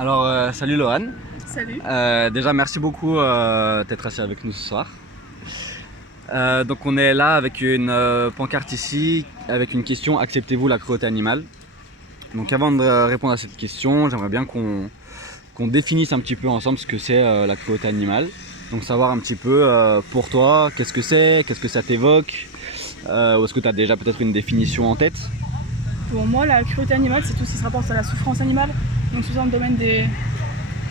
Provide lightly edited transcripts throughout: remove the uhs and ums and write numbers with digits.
Alors, salut Lohan. Salut. Déjà, merci beaucoup d'être assis avec nous ce soir. Donc, on est là avec une pancarte ici, avec une question: acceptez-vous la cruauté animale? Donc, avant de répondre à cette question, j'aimerais bien qu'on définisse un petit peu ensemble ce que c'est la cruauté animale. Donc, savoir un petit peu pour toi, qu'est-ce que c'est, qu'est-ce que ça t'évoque, ou est-ce que tu as déjà peut-être une définition en tête? Pour moi, la cruauté animale, c'est tout ce qui se rapporte à la souffrance animale. Donc, sous un domaine des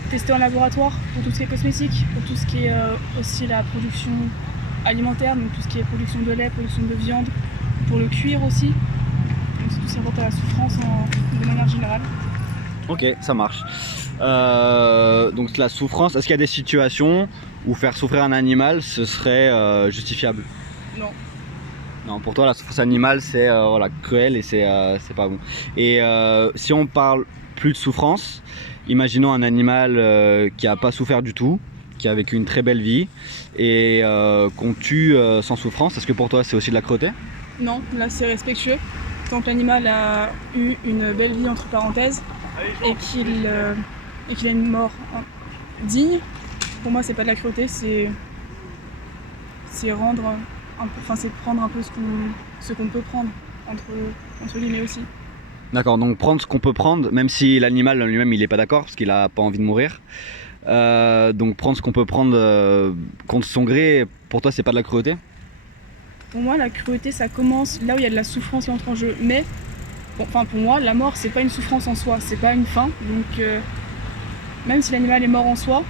testés en laboratoire, pour tout ce qui est cosmétique, pour tout ce qui est aussi la production alimentaire, donc tout ce qui est production de lait, production de viande, pour le cuir aussi. Donc, c'est tout ce qui rapporte à la souffrance de manière générale. Ok, ça marche. Donc la souffrance, est-ce qu'il y a des situations où faire souffrir un animal, ce serait justifiable? Non. Non, pour toi, la souffrance animale, c'est voilà, cruel et c'est pas bon. Et si on parle plus de souffrance, imaginons un animal qui n'a pas souffert du tout, qui a vécu une très belle vie et qu'on tue sans souffrance, est-ce que pour toi, c'est aussi de la cruauté? Non, là c'est respectueux. Tant que l'animal a eu une belle vie entre parenthèses et qu'il a une mort digne, pour moi c'est pas de la cruauté, c'est rendre un peu, enfin c'est prendre un peu ce qu'on peut prendre entre guillemets aussi. D'accord, donc prendre ce qu'on peut prendre, même si l'animal lui-même il est pas d'accord parce qu'il a pas envie de mourir. Donc prendre ce qu'on peut prendre contre son gré, pour toi c'est pas de la cruauté? Pour moi la cruauté ça commence là où il y a de la souffrance qui entre en jeu, mais enfin pour moi la mort c'est pas une souffrance en soi, c'est pas une fin, donc même si l'animal est mort en soi,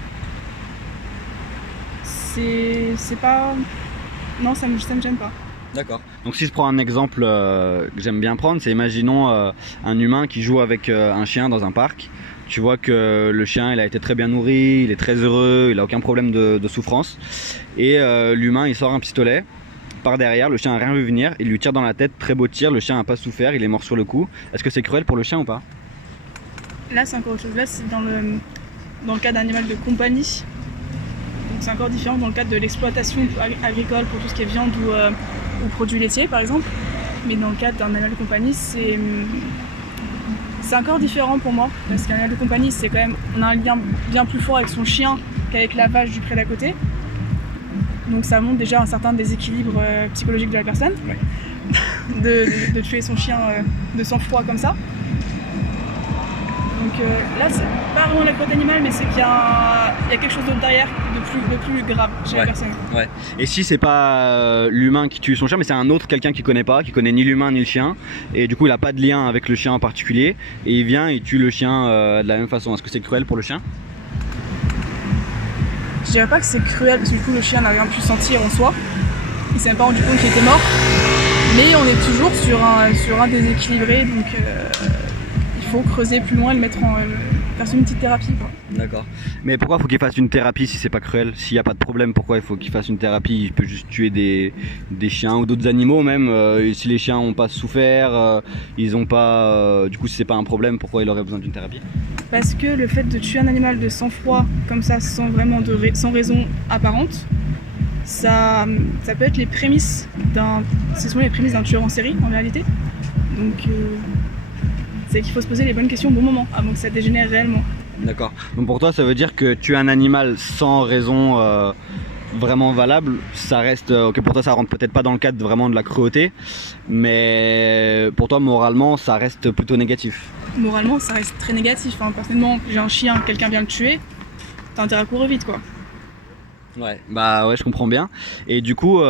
c'est pas... Non, ça me gêne pas. D'accord. Donc si je prends un exemple que j'aime bien prendre, c'est imaginons un humain qui joue avec un chien dans un parc. Tu vois que le chien il a été très bien nourri, il est très heureux, il a aucun problème de souffrance. Et l'humain il sort un pistolet par derrière, le chien n'a rien vu venir, il lui tire dans la tête, très beau tir, le chien n'a pas souffert, il est mort sur le coup. Est-ce que c'est cruel pour le chien ou pas? Là c'est encore autre chose, là c'est dans le cas d'un animal de compagnie. Donc c'est encore différent dans le cadre de l'exploitation agricole pour tout ce qui est viande ou produits laitiers par exemple. Mais dans le cadre d'un animal de compagnie, c'est encore différent pour moi. Parce qu'un animal de compagnie, c'est quand même, on a un lien bien plus fort avec son chien qu'avec la vache du pré d'à côté. Donc ça montre déjà un certain déséquilibre psychologique de la personne. Ouais. de tuer son chien de sang-froid comme ça. Donc là, c'est pas vraiment la cruauté animale, mais c'est qu'il y a quelque chose d'autre derrière, de plus grave chez la personne. Ouais. Et si c'est pas l'humain qui tue son chien, mais c'est un autre, quelqu'un qui connaît pas, qui connaît ni l'humain ni le chien, et du coup il a pas de lien avec le chien en particulier, et il vient et tue le chien de la même façon, est-ce que c'est cruel pour le chien? Je dirais pas que c'est cruel, parce que du coup le chien n'a rien pu sentir en soi. Il s'est même pas rendu compte qu'il était mort. Mais on est toujours sur un déséquilibré, donc il faut creuser plus loin et le mettre faire une petite thérapie, quoi. D'accord. Mais pourquoi faut qu'il fasse une thérapie si c'est pas cruel? S'il n'y a pas de problème, pourquoi il faut qu'il fasse une thérapie? Il peut juste tuer des chiens ou d'autres animaux même. Si les chiens n'ont pas souffert, ils ont pas. Du coup, si c'est pas un problème, pourquoi il aurait besoin d'une thérapie? Parce que le fait de tuer un animal de sang-froid comme ça, sans raison apparente, ça peut être les prémices ce sont les prémices d'un tueur en série en réalité. Donc c'est qu'il faut se poser les bonnes questions au bon moment avant que ça dégénère réellement. D'accord. Donc pour toi, ça veut dire que tuer un animal sans raison vraiment valable, ça reste... ok, pour toi, ça rentre peut-être pas dans le cadre vraiment de la cruauté, mais pour toi, moralement, ça reste plutôt négatif. Moralement, ça reste très négatif. Enfin, personnellement, j'ai un chien, quelqu'un vient le tuer, t'as intérêt à courir vite, quoi. Ouais, bah ouais, je comprends bien. Et du coup,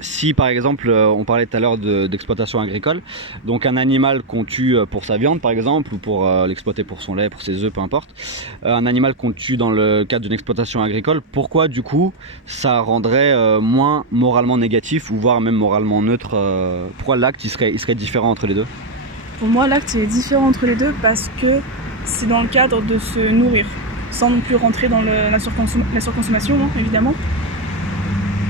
si par exemple, on parlait tout à l'heure d'exploitation agricole, donc un animal qu'on tue pour sa viande par exemple, ou pour l'exploiter pour son lait, pour ses œufs, peu importe, un animal qu'on tue dans le cadre d'une exploitation agricole, pourquoi du coup ça rendrait moins moralement négatif, ou voire même moralement neutre? Pourquoi l'acte il serait différent entre les deux? Pour moi, l'acte est différent entre les deux parce que c'est dans le cadre de se nourrir, sans non plus rentrer dans la surconsommation, hein, évidemment.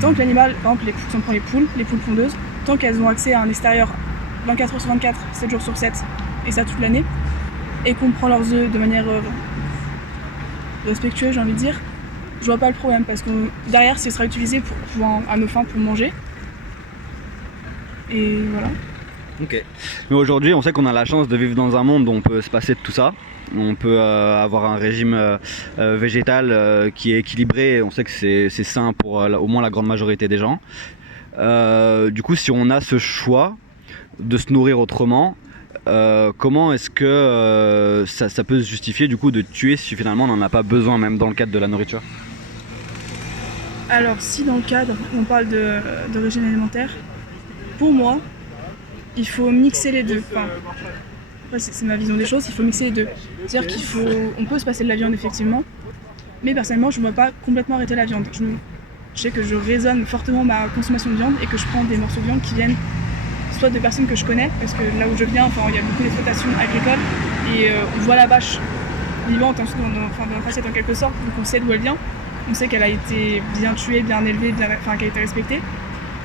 Tant que l'animal, par exemple, si on prend les poules pondeuses, tant qu'elles ont accès à un extérieur 24 h sur 24, 7 jours sur 7, et ça toute l'année, et qu'on prend leurs œufs de manière respectueuse, j'ai envie de dire, je vois pas le problème, parce que derrière, ce sera utilisé à nos fins pour manger. Et voilà. Ok. Mais aujourd'hui, on sait qu'on a la chance de vivre dans un monde où on peut se passer de tout ça. On peut avoir un régime végétal qui est équilibré. On sait que c'est sain pour au moins la grande majorité des gens. Du coup, si on a ce choix de se nourrir autrement, comment est-ce que ça peut se justifier du coup de tuer si finalement on n'en a pas besoin, même dans le cadre de la nourriture? Alors, si dans le cadre, on parle de régime alimentaire, pour moi, il faut mixer les deux. Enfin, après, c'est ma vision des choses, il faut mixer les deux. C'est-à-dire on peut se passer de la viande effectivement, mais personnellement, je ne veux pas complètement arrêter la viande. Je sais que je raisonne fortement ma consommation de viande et que je prends des morceaux de viande qui viennent soit de personnes que je connais, parce que là où je viens, il y a beaucoup d'exploitations agricoles et on voit la vache vivante dans notre assiette en quelque sorte, donc on sait d'où elle vient. On sait qu'elle a été bien tuée, bien élevée, qu'elle a été respectée.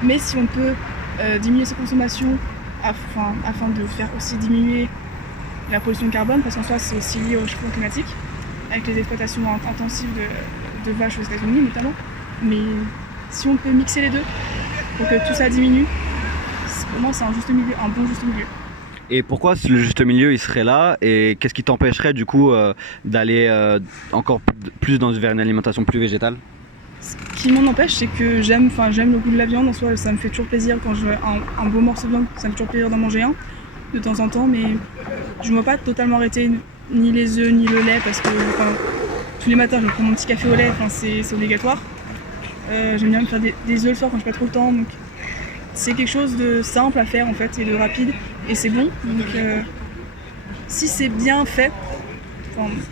Mais si on peut diminuer ses consommations afin de faire aussi diminuer la pollution de carbone, parce qu'en soi c'est aussi lié au changement climatique, avec les exploitations intensives de vaches aux États-Unis notamment. Mais si on peut mixer les deux pour que tout ça diminue, pour moi c'est un juste milieu, un bon juste milieu. Et pourquoi le juste milieu il serait là, et qu'est-ce qui t'empêcherait du coup d'aller encore plus vers une alimentation plus végétale? Ce qui m'en empêche, c'est que j'aime le goût de la viande en soi, ça me fait toujours plaisir quand je veux un beau morceau de viande, ça me fait toujours plaisir d'en manger un de temps en temps, mais je ne veux pas totalement arrêter ni les œufs ni le lait parce que tous les matins je prends mon petit café au lait, c'est obligatoire. J'aime bien me faire des œufs le soir quand j'ai pas trop le temps, donc c'est quelque chose de simple à faire en fait et de rapide et c'est bon, donc si c'est bien fait,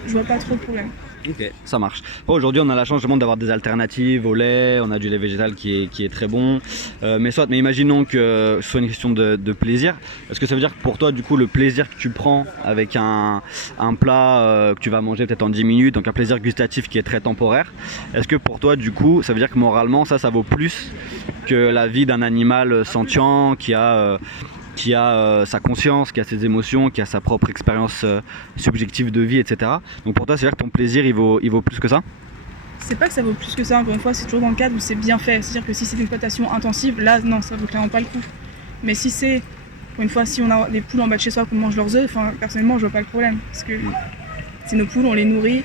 je vois pas trop de problème. Ok, ça marche. Bon, aujourd'hui on a la chance justement d'avoir des alternatives au lait, on a du lait végétal qui est très bon, mais imaginons que ce soit une question de plaisir. Est-ce que ça veut dire que pour toi du coup le plaisir que tu prends avec un plat que tu vas manger peut-être en 10 minutes, donc un plaisir gustatif qui est très temporaire, est-ce que pour toi du coup ça veut dire que moralement ça vaut plus que la vie d'un animal sentient qui a sa conscience, qui a ses émotions, qui a sa propre expérience subjective de vie, etc. Donc pour toi, c'est-à-dire que ton plaisir, il vaut plus que ça? C'est pas que ça vaut plus que ça, encore une fois, c'est toujours dans le cadre où c'est bien fait. C'est-à-dire que si c'est une exploitation intensive, là, non, ça vaut clairement pas le coup. Mais si c'est, encore une fois, si on a des poules en bas de chez soi qu'on mange leurs œufs, personnellement, je vois pas le problème. Parce que c'est nos poules, on les nourrit,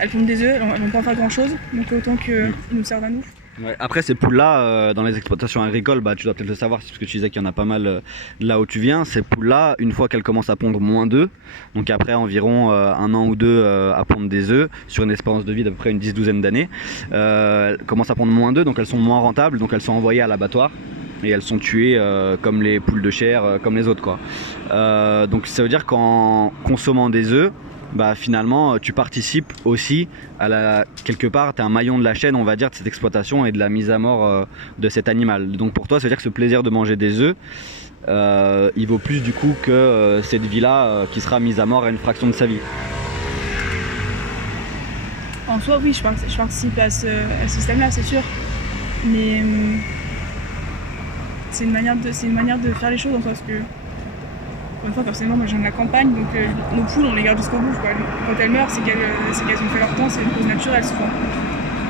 elles pondent des œufs, elles vont pas en faire grand-chose, donc autant qu'ils nous servent à nous. Ouais. Après ces poules-là, dans les exploitations agricoles, tu dois peut-être le savoir parce que tu disais qu'il y en a pas mal là où tu viens. Ces poules-là, une fois qu'elles commencent à pondre moins d'œufs, donc après environ 1 an ou 2 à pondre des œufs, sur une espérance de vie d'à peu près une 10-12aine d'années, elles commencent à pondre moins d'œufs, donc elles sont moins rentables, donc elles sont envoyées à l'abattoir. Et elles sont tuées comme les poules de chair, comme les autres quoi. Donc ça veut dire qu'en consommant des œufs, finalement tu participes aussi quelque part, tu es un maillon de la chaîne on va dire de cette exploitation et de la mise à mort de cet animal. Donc pour toi ça veut dire que ce plaisir de manger des œufs il vaut plus du coup que cette vie là qui sera mise à mort à une fraction de sa vie. En soi oui, je participe à ce système là, c'est sûr, mais c'est une manière de faire les choses en soi, parce que une fois, personnellement, moi je viens de la campagne, donc nos poules on les garde jusqu'au bout. Quand elles meurent, c'est qu'elles ont fait leur temps, c'est une cause naturelle souvent.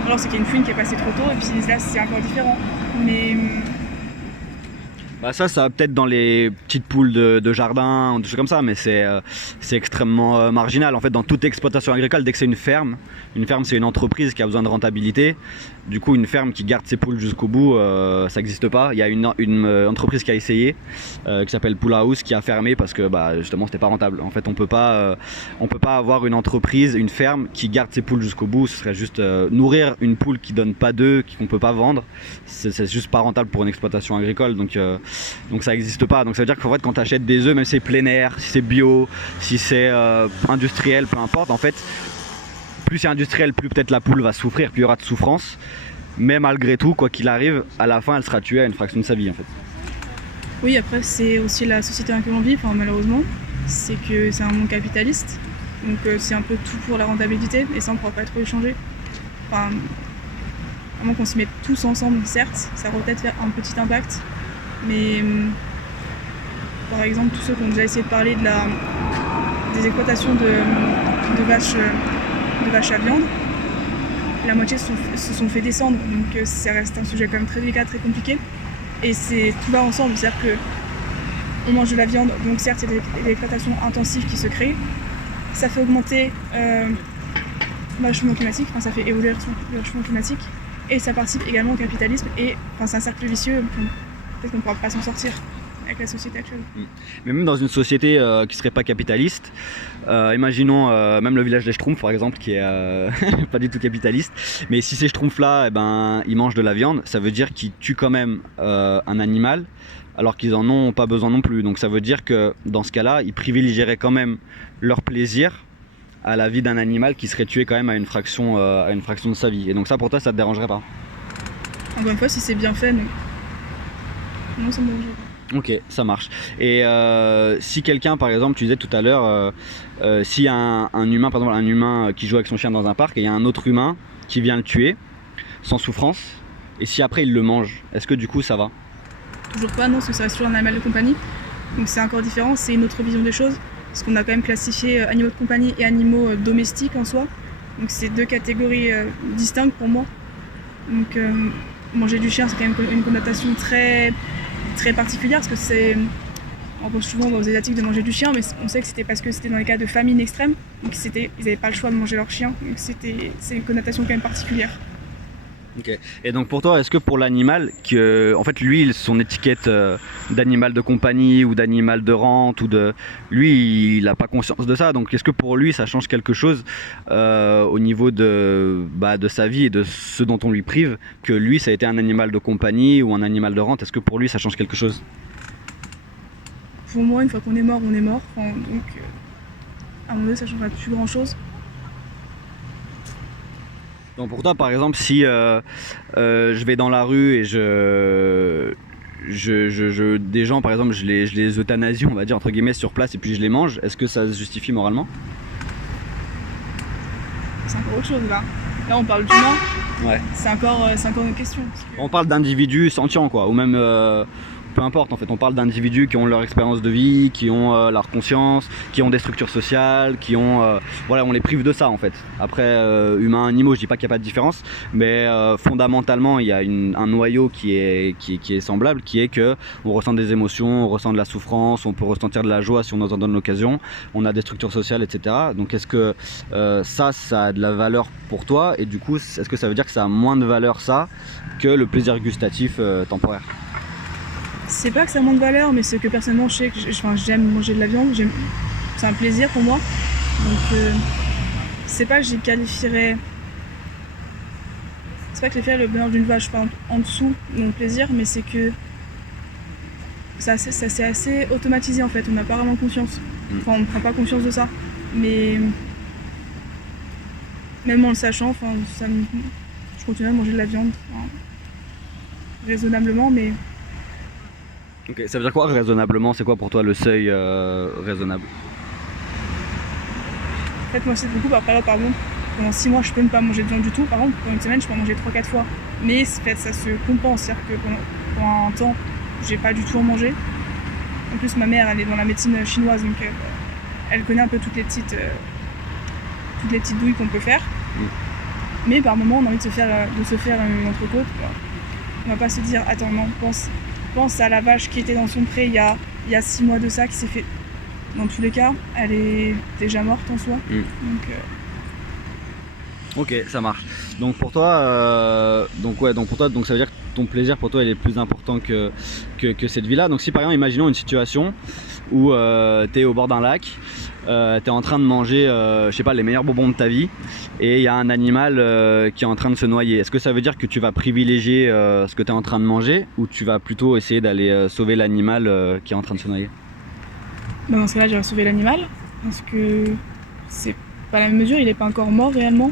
Alors c'est qu'il y a une fouine qui est passée trop tôt, et puis là c'est encore différent. Mais ça va peut-être dans les petites poules de jardin ou des choses comme ça, mais c'est extrêmement marginal. En fait, dans toute exploitation agricole, dès que c'est une ferme c'est une entreprise qui a besoin de rentabilité. Du coup, une ferme qui garde ses poules jusqu'au bout, ça n'existe pas. Il y a une entreprise qui a essayé, qui s'appelle Pool House, qui a fermé parce que justement c'était pas rentable. En fait, on peut pas avoir une entreprise, une ferme qui garde ses poules jusqu'au bout. Ce serait juste nourrir une poule qui donne pas d'œufs, qu'on peut pas vendre. C'est juste pas rentable pour une exploitation agricole. Donc ça n'existe pas. Donc ça veut dire qu'en fait quand tu achètes des œufs, même si c'est plein air, si c'est bio, si c'est industriel, peu importe, en fait plus c'est industriel, plus peut-être la poule va souffrir, plus il y aura de souffrance. Mais malgré tout, quoi qu'il arrive, à la fin elle sera tuée à une fraction de sa vie en fait. Oui, après c'est aussi la société dans laquelle on vit, malheureusement, c'est que c'est un monde capitaliste. Donc c'est un peu tout pour la rentabilité et ça on ne pourra pas trop échanger. À moins qu'on s'y mette tous ensemble, certes, ça va peut-être faire un petit impact. Mais par exemple, tous ceux qui ont déjà essayé de parler des exploitations de vaches à viande, la moitié se sont fait descendre, donc ça reste un sujet quand même très délicat, très compliqué. Et tout va ensemble, c'est-à-dire qu'on mange de la viande, donc certes il y a des exploitations intensives qui se créent, ça fait augmenter le réchauffement climatique, enfin, ça fait évoluer le réchauffement climatique, et ça participe également au capitalisme, et enfin, c'est un cercle vicieux, peut-être qu'on ne pourra pas s'en sortir avec la société actuelle. Mais même dans une société qui serait pas capitaliste, imaginons même le village des Schtroumpfs par exemple, qui est pas du tout capitaliste, mais si ces Schtroumpfs là, ils mangent de la viande, ça veut dire qu'ils tuent quand même un animal, alors qu'ils en ont pas besoin non plus. Donc ça veut dire que dans ce cas-là, ils privilégieraient quand même leur plaisir à la vie d'un animal qui serait tué quand même à une fraction de sa vie. Et donc ça pour toi, ça te dérangerait pas? Encore une fois, si c'est bien fait, non, ça me dérangerait pas. Ok, ça marche. Et si quelqu'un, par exemple, tu disais tout à l'heure, s'il y a un humain, par exemple un humain qui joue avec son chien dans un parc, et il y a un autre humain qui vient le tuer, sans souffrance, et si après il le mange, est-ce que du coup ça va? Toujours pas, non, parce que ça reste toujours un animal de compagnie. Donc c'est encore différent, c'est une autre vision des choses, parce qu'on a quand même classifié animaux de compagnie et animaux domestiques en soi. Donc c'est deux catégories distinctes pour moi. Donc manger du chien, c'est quand même une connotation très particulière, parce que on pense souvent aux Asiatiques de manger du chien, mais on sait que c'était parce que c'était dans les cas de famine extrême, donc ils n'avaient pas le choix de manger leur chien, donc c'est une connotation quand même particulière. Ok. Et donc pour toi, est-ce que pour l'animal, en fait lui, son étiquette d'animal de compagnie ou d'animal de rente, lui, il n'a pas conscience de ça, donc est-ce que pour lui ça change quelque chose au niveau de sa vie et de ce dont on lui prive, que lui ça a été un animal de compagnie ou un animal de rente? Est-ce que pour lui ça change quelque chose? Pour moi, une fois qu'on est mort, on est mort, enfin, donc à un moment donné ça ne changera plus grand chose. Donc pour toi, par exemple, si je vais dans la rue et des gens, par exemple, je les euthanasie, on va dire, entre guillemets, sur place, et puis je les mange, est-ce que ça se justifie moralement? C'est encore autre chose là. Là on parle d'humain, Ouais. c'est encore une question. On parle d'individus sentients, quoi, ou même peu importe, en fait, on parle d'individus qui ont leur expérience de vie, qui ont leur conscience, qui ont des structures sociales, qui ont voilà, on les prive de ça en fait. Après humains, animaux, je dis pas qu'il n'y a pas de différence, mais fondamentalement il y a un noyau qui est semblable, qui est que on ressent des émotions, on ressent de la souffrance, on peut ressentir de la joie si on nous en donne l'occasion, on a des structures sociales, etc. Donc est-ce que ça a de la valeur pour toi, et du coup est-ce que ça veut dire que ça a moins de valeur ça que le plaisir gustatif temporaire? C'est pas que ça manque de valeur, mais c'est que personnellement je sais que j'aime manger de la viande, c'est un plaisir pour moi. Donc c'est pas que j'y qualifierais. C'est pas que j'ai fait le bonheur d'une vache en dessous de mon plaisir, mais c'est que ça c'est assez automatisé en fait, on n'a pas vraiment conscience. Enfin on ne prend pas conscience de ça. Mais même en le sachant, je continue à manger de la viande raisonnablement, mais. Ok, ça veut dire quoi raisonnablement? C'est quoi pour toi le seuil raisonnable? En fait, moi c'est beaucoup par période, par exemple. Pendant 6 mois, je peux ne pas manger de viande du tout. Par exemple, pendant une semaine, je peux en manger 3-4 fois. Mais en fait, ça se compense. C'est-à-dire que pendant un temps, j'ai pas du tout en manger. En plus, ma mère, elle est dans la médecine chinoise, donc elle connaît un peu toutes les petites douilles qu'on peut faire. Mais par moment, on a envie de se faire une entrecôte. On va pas se dire, attends, non, pense à la vache qui était dans son pré il y a 6 mois de ça, qui s'est fait. Dans tous les cas, elle est déjà morte en soi. Ok, ça marche. Donc pour toi, donc ça veut dire que ton plaisir pour toi il est plus important que cette vie-là. Donc si par exemple, imaginons une situation où tu es au bord d'un lac, tu es en train de manger, je sais pas, les meilleurs bonbons de ta vie, et il y a un animal qui est en train de se noyer. Est-ce que ça veut dire que tu vas privilégier ce que tu es en train de manger, ou tu vas plutôt essayer d'aller sauver l'animal qui est en train de se noyer? Dans ce cas-là, j'irai sauver l'animal, parce que c'est pas la même mesure, il est pas encore mort réellement.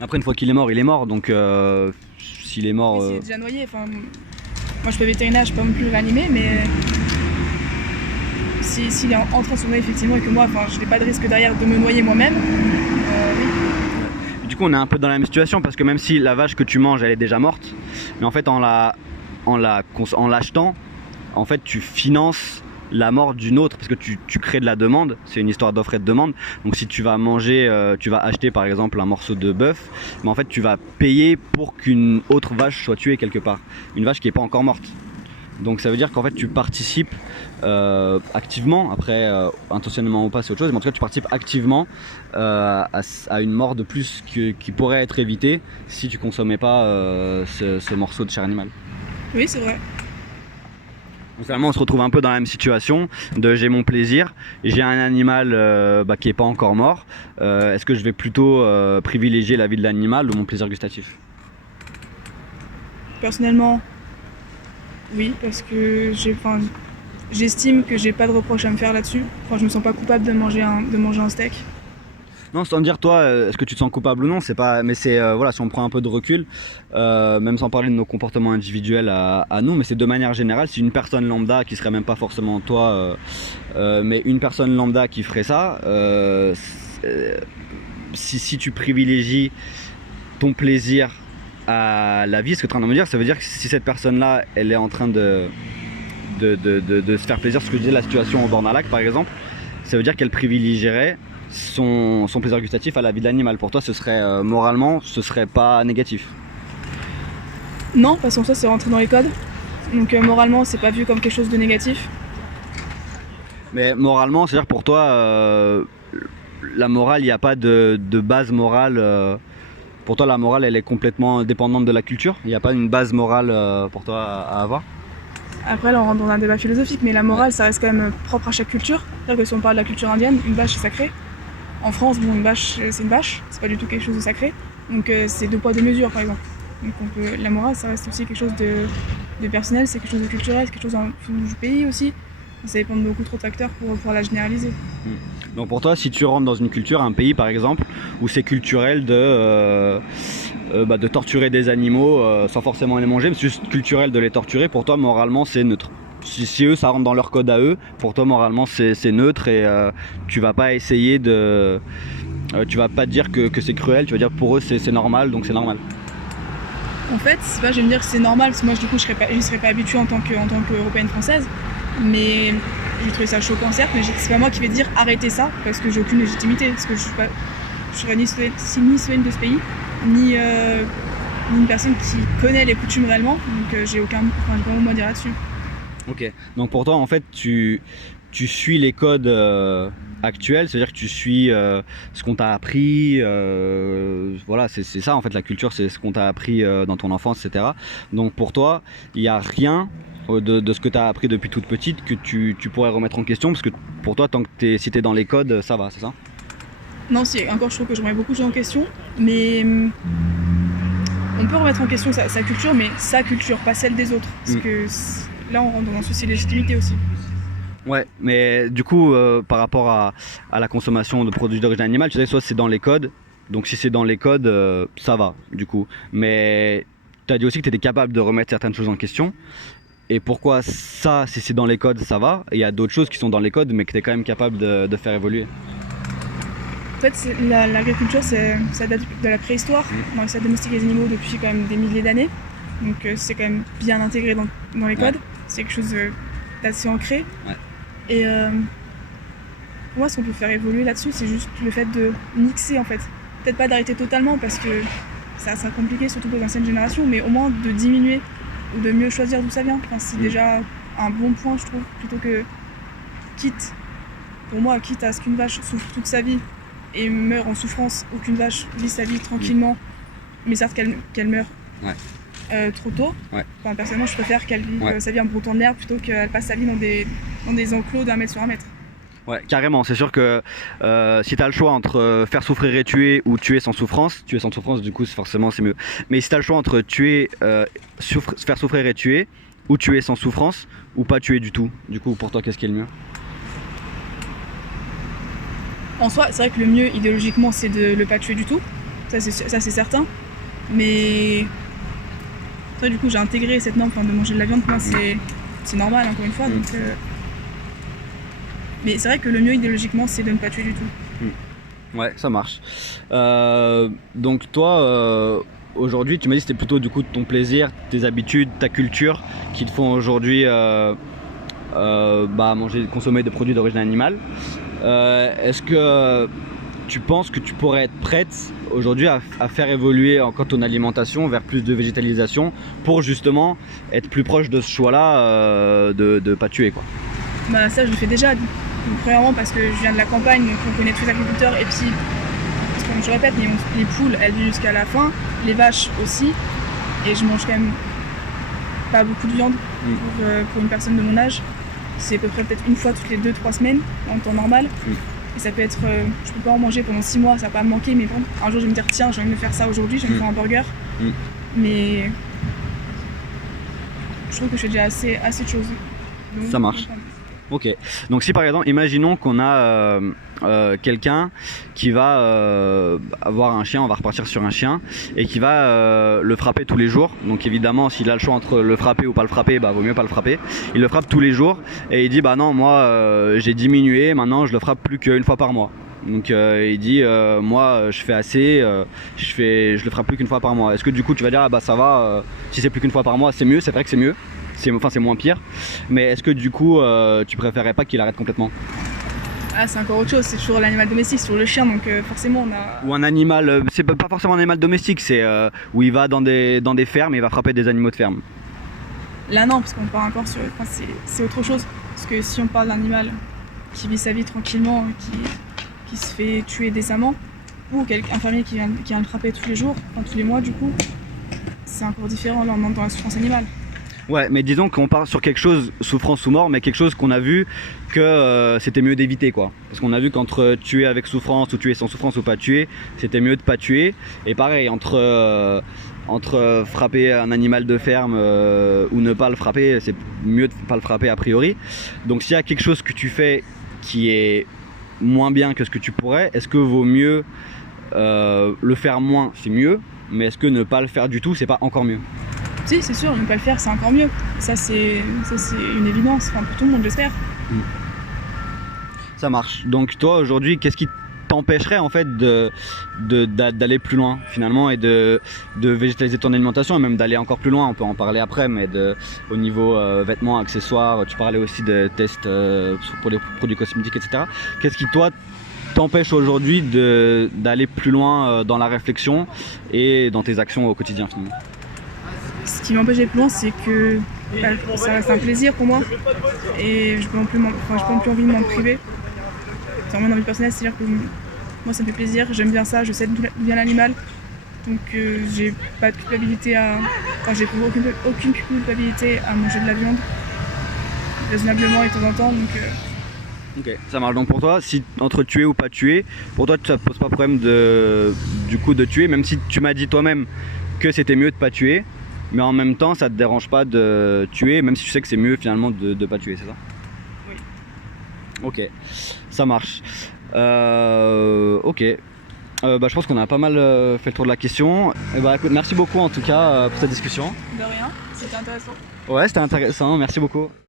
Après, une fois qu'il est mort, il est mort, donc s'il est mort... Oui, s'il est déjà noyé, moi je suis pas vétérinaire, je peux pas non plus le réanimer, mais s'il est en train de se noyer effectivement, et que moi, je n'ai pas de risque derrière de me noyer moi-même, oui. Du coup, on est un peu dans la même situation, parce que même si la vache que tu manges, elle est déjà morte, mais en fait, en l'achetant, en fait, tu finances la mort d'une autre, parce que tu crées de la demande. C'est une histoire d'offre et de demande. Donc si tu vas manger, tu vas acheter par exemple un morceau de bœuf, mais en fait tu vas payer pour qu'une autre vache soit tuée quelque part, une vache qui n'est pas encore morte. Donc ça veut dire qu'en fait tu participes activement, après intentionnellement ou pas c'est autre chose, mais en tout cas tu participes activement à une mort de plus qui pourrait être évitée si tu consommais pas ce morceau de chair animale. Oui, c'est vrai. Donc finalement on se retrouve un peu dans la même situation de j'ai mon plaisir, j'ai un animal qui n'est pas encore mort, est-ce que je vais plutôt privilégier la vie de l'animal ou mon plaisir gustatif? Personnellement, oui, parce que j'estime que j'ai pas de reproche à me faire là-dessus. Enfin, je me sens pas coupable de manger un steak. Non, sans dire toi, est-ce que tu te sens coupable ou non, c'est pas, mais c'est voilà, si on prend un peu de recul, même sans parler de nos comportements individuels à nous, mais c'est de manière générale, si une personne lambda qui serait même pas forcément toi, mais une personne lambda qui ferait ça, si tu privilégies ton plaisir à la vie, ce que tu es en train de me dire, ça veut dire que si cette personne-là, elle est en train de se faire plaisir, ce que je disais, la situation au bord d'un lac par exemple, ça veut dire qu'elle privilégierait son plaisir gustatif à la vie de l'animal. Pour toi, ce serait moralement, ce serait pas négatif? Non, parce qu'en soi, c'est rentré dans les codes. Donc moralement, c'est pas vu comme quelque chose de négatif. Mais moralement, c'est-à-dire pour toi, la morale, il n'y a pas de base morale. Pour toi, la morale, elle est complètement dépendante de la culture? Il n'y a pas une base morale pour toi à avoir? Après, là, on rentre dans un débat philosophique, mais la morale, ça reste quand même propre à chaque culture. C'est-à-dire que si on parle de la culture indienne, une vache, c'est sacré. En France, bon, une vache, c'est une vache, c'est pas du tout quelque chose de sacré. Donc c'est 2 poids 2 mesures, par exemple. Donc la morale, ça reste aussi quelque chose de personnel, c'est quelque chose de culturel, c'est quelque chose du pays aussi. Ça dépend de beaucoup trop de facteurs pour pouvoir la généraliser. Donc pour toi, si tu rentres dans une culture, un pays par exemple, où c'est culturel de torturer des animaux sans forcément les manger, mais c'est juste culturel de les torturer, pour toi moralement c'est neutre. Si eux ça rentre dans leur code à eux, pour toi moralement c'est neutre et tu vas pas essayer de... tu vas pas dire que c'est cruel, tu vas dire pour eux c'est normal, donc c'est normal. En fait, je vais me dire que c'est normal, parce que moi du coup je serais pas habituée en tant qu'Européenne française, mais j'ai trouvé ça choquant certes, mais c'est pas moi qui vais dire arrêtez ça, parce que j'ai aucune légitimité, parce que je serais ni citoyenne de ce pays, ni une personne qui connaît les coutumes réellement, donc j'ai pas mon mot à dire là-dessus. Ok, donc pour toi en fait tu suis les codes actuels, c'est-à-dire que tu suis ce qu'on t'a appris, voilà, c'est ça en fait la culture, c'est ce qu'on t'a appris dans ton enfance, etc. Donc pour toi, il n'y a rien de ce que tu as appris depuis toute petite que tu pourrais remettre en question, parce que pour toi, tant que si t'es dans les codes, ça va, c'est ça? Non, si, encore je trouve que je remets beaucoup de choses en question, mais on peut remettre en question sa culture, mais sa culture, pas celle des autres, parce que là on rentre dans un souci de légitimité aussi. Ouais, mais du coup, par rapport à la consommation de produits d'origine animale, tu sais, soit c'est dans les codes, donc si c'est dans les codes, ça va, du coup. Mais tu as dit aussi que tu étais capable de remettre certaines choses en question. Et pourquoi ça, si c'est dans les codes, ça va, et il y a d'autres choses qui sont dans les codes, mais que tu es quand même capable de faire évoluer? En fait, l'agriculture, ça date de la préhistoire. On a réussi à domestiquer les animaux depuis quand même des milliers d'années. Donc c'est quand même bien intégré dans les codes. C'est quelque chose d'assez ancré. Ouais. Et pour moi, ce qu'on peut faire évoluer là-dessus, c'est juste le fait de mixer en fait. Peut-être pas d'arrêter totalement parce que ça sera compliqué, surtout pour l'ancienne génération, mais au moins de diminuer ou de mieux choisir d'où ça vient. Enfin, c'est déjà un bon point, je trouve, plutôt que quitte à ce qu'une vache souffre toute sa vie et meurt en souffrance, ou qu'une vache vit sa vie tranquillement, mais certes qu'elle meurt trop tôt. Ouais. Enfin, personnellement, je préfère qu'elle vive sa vie en broutant de l'herbe plutôt qu'elle passe sa vie dans des enclos d'1 mètre sur 1 mètre. Ouais, carrément, c'est sûr que si tu as le choix entre faire souffrir et tuer ou tuer sans souffrance du coup forcément c'est mieux. Mais si tu as le choix entre faire souffrir et tuer, ou tuer sans souffrance, ou pas tuer du tout, du coup pour toi qu'est-ce qui est le mieux? En soi, c'est vrai que le mieux idéologiquement c'est de ne pas tuer du tout, ça c'est certain, mais toi du coup j'ai intégré cette norme de manger de la viande, pour moi c'est normal encore une fois, donc mais c'est vrai que le mieux idéologiquement c'est de ne pas tuer du tout. Ouais, ça marche. Donc toi, aujourd'hui, tu m'as dit que c'était plutôt du coup ton plaisir, tes habitudes, ta culture qui te font aujourd'hui consommer des produits d'origine animale. Est-ce que tu penses que tu pourrais être prête aujourd'hui à faire évoluer encore ton alimentation vers plus de végétalisation pour justement être plus proche de ce choix-là de pas tuer quoi? Bah ça je le fais déjà. Donc, premièrement parce que je viens de la campagne, donc on connaît tous les agriculteurs et puis parce que je répète, mais les poules elles vivent jusqu'à la fin, les vaches aussi, et je mange quand même pas beaucoup de viande pour une personne de mon âge. C'est à peu près peut-être une fois toutes les 2-3 semaines en temps normal. Et ça peut être, je peux pas en manger pendant 6 mois, ça va pas me manquer, mais bon, un jour je vais me dire tiens j'ai envie de me faire ça aujourd'hui, je vais me faire un burger. Mais je trouve que je fais déjà assez de choses. Donc, ça marche. Ok, donc si par exemple, imaginons qu'on a quelqu'un qui va avoir un chien, on va repartir sur un chien, et qui va le frapper tous les jours. Donc évidemment, s'il a le choix entre le frapper ou pas le frapper, bah vaut mieux pas le frapper. Il le frappe tous les jours, et il dit bah non, moi j'ai diminué, maintenant je le frappe plus qu'une fois par mois. Donc il dit moi je fais assez, je le frappe plus qu'une fois par mois. Est-ce que du coup tu vas dire ah bah ça va, si c'est plus qu'une fois par mois c'est mieux, c'est vrai que c'est mieux. C'est moins pire, mais est-ce que du coup tu préférerais pas qu'il arrête complètement? Ah c'est encore autre chose, c'est toujours l'animal domestique, c'est toujours le chien, donc forcément on a... Ou un animal, c'est pas forcément un animal domestique, c'est où il va dans des fermes et il va frapper des animaux de ferme. Là non, parce qu'on part encore sur... Enfin, c'est autre chose, parce que si on parle d'un animal qui vit sa vie tranquillement, qui se fait tuer décemment, ou un fermier qui vient le frapper tous les jours, enfin tous les mois du coup, c'est encore différent, là on entre dans la souffrance animale. Ouais, mais disons qu'on part sur quelque chose, souffrance ou mort, mais quelque chose qu'on a vu que c'était mieux d'éviter quoi. Parce qu'on a vu qu'entre tuer avec souffrance ou tuer sans souffrance ou pas tuer, c'était mieux de pas tuer. Et pareil, entre frapper un animal de ferme ou ne pas le frapper, c'est mieux de pas le frapper a priori. Donc s'il y a quelque chose que tu fais qui est moins bien que ce que tu pourrais, est-ce que vaut mieux le faire moins, c'est mieux, mais est-ce que ne pas le faire du tout, c'est pas encore mieux? Si, c'est sûr, ne pas le faire, c'est encore mieux. Ça, c'est une évidence, enfin, pour tout le monde, j'espère. Ça marche. Donc toi, aujourd'hui, qu'est-ce qui t'empêcherait en fait d'aller plus loin finalement et de végétaliser ton alimentation et même d'aller encore plus loin? On peut en parler après, mais au niveau vêtements, accessoires, tu parlais aussi de tests pour les produits cosmétiques, etc. Qu'est-ce qui, toi, t'empêche aujourd'hui d'aller plus loin dans la réflexion et dans tes actions au quotidien finalement? Ce qui m'empêche d'aller plus loin, c'est que ça reste un plaisir pour moi et je n'ai plus envie de m'en priver. C'est vraiment une envie personnelle, c'est-à-dire que moi ça me fait plaisir, j'aime bien ça, je sais d'où vient l'animal, donc j'ai pas de culpabilité j'ai aucune culpabilité à manger de la viande, raisonnablement et de temps en temps. Donc, Ok, ça marche. Donc pour toi, si entre tuer ou pas tuer, pour toi ça te pose pas problème du coup de tuer, même si tu m'as dit toi-même que c'était mieux de pas tuer. Mais en même temps, ça te dérange pas de tuer, même si tu sais que c'est mieux finalement de pas tuer, c'est ça? Oui. Ok, ça marche. Ok. Je pense qu'on a pas mal fait le tour de la question. Et bah écoute, merci beaucoup en tout cas pour cette discussion. De rien, c'était intéressant. Ouais, c'était intéressant, merci beaucoup.